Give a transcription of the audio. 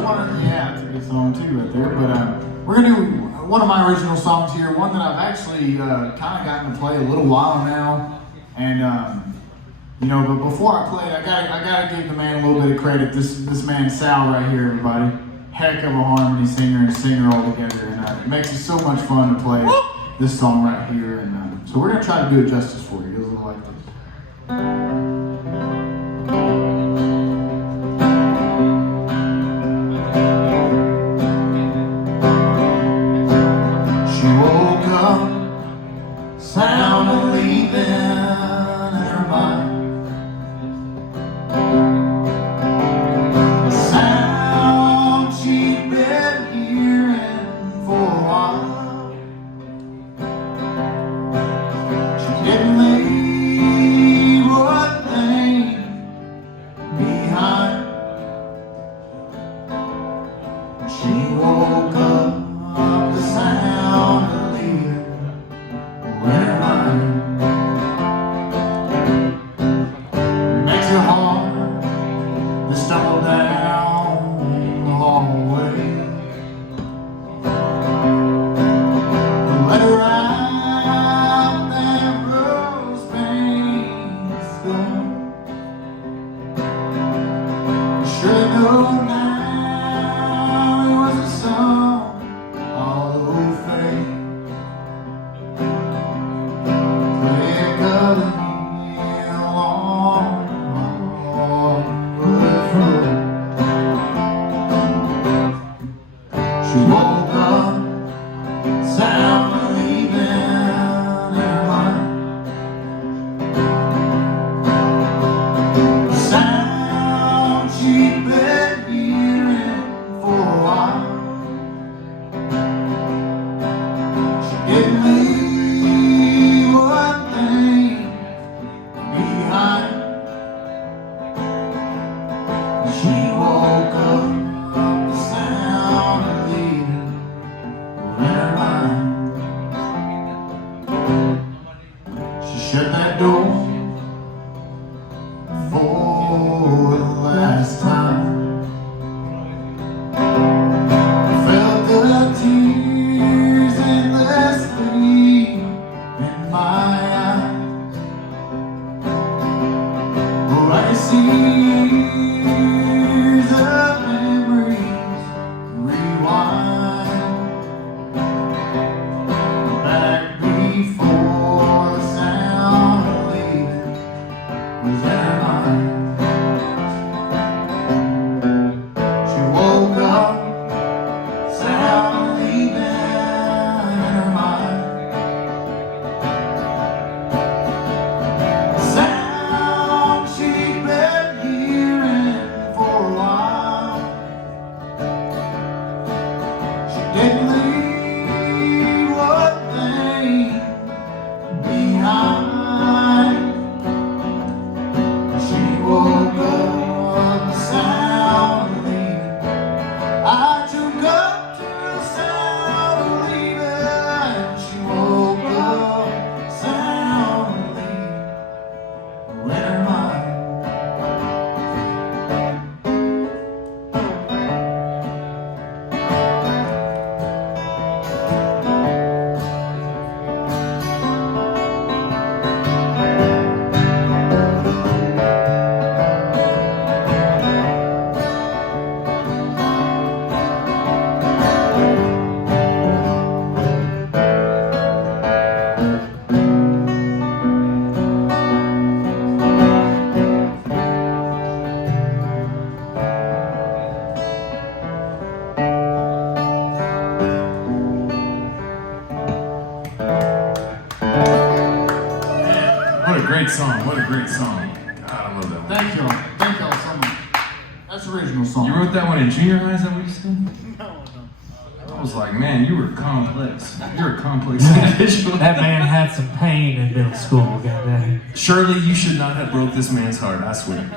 Yeah, it's a good song too right there. But we're gonna do one of my original songs here, one that I've actually kind of gotten to play a little while now. And you know, but before I play it, I gotta give the man a little bit of credit. This man Sal right here, everybody. Heck of a harmony singer and singer all together, and it makes it so much fun to play this song right here. And so we're gonna try to do it justice for you. It goes a little like this. She woke up, sound of leaving her mind. Sound she'd been hearing for a while. She didn't leave one thing behind. She woke up, the sound of leaving in her mind. Makes it hard to stumble down the hallway. Let her out that rose pain's gone. Sure know now it was a song all over fate. Play a color along wood floor. She woke up, sound of leaving her mind. Sound she'd been hearing for a while. She didn't leave one thing behind. She woke up, the sound of leaving in her mind. She shut that door for the last time. Felt the tears endlessly in my eyes. Oh, I can see years of memories rewind back before the sound of leaving was in her mind. She woke up, sound of leaving in her mind. Sound she'd been hearing for a while. She didn't leave one thing behind. She woke up, the sound of leaving. I took up to the sound of leaving. She woke up, sound of leaving in her mind. What a great song. What a great song. God, I love that one. Thank y'all. Thank y'all so much. That's the original song. You wrote that one in junior high, is that what you said? No. I was like, man, you were complex. You're a complex individual. That man had some pain in middle school, goddamn. Surely you should not have broke this man's heart, I swear.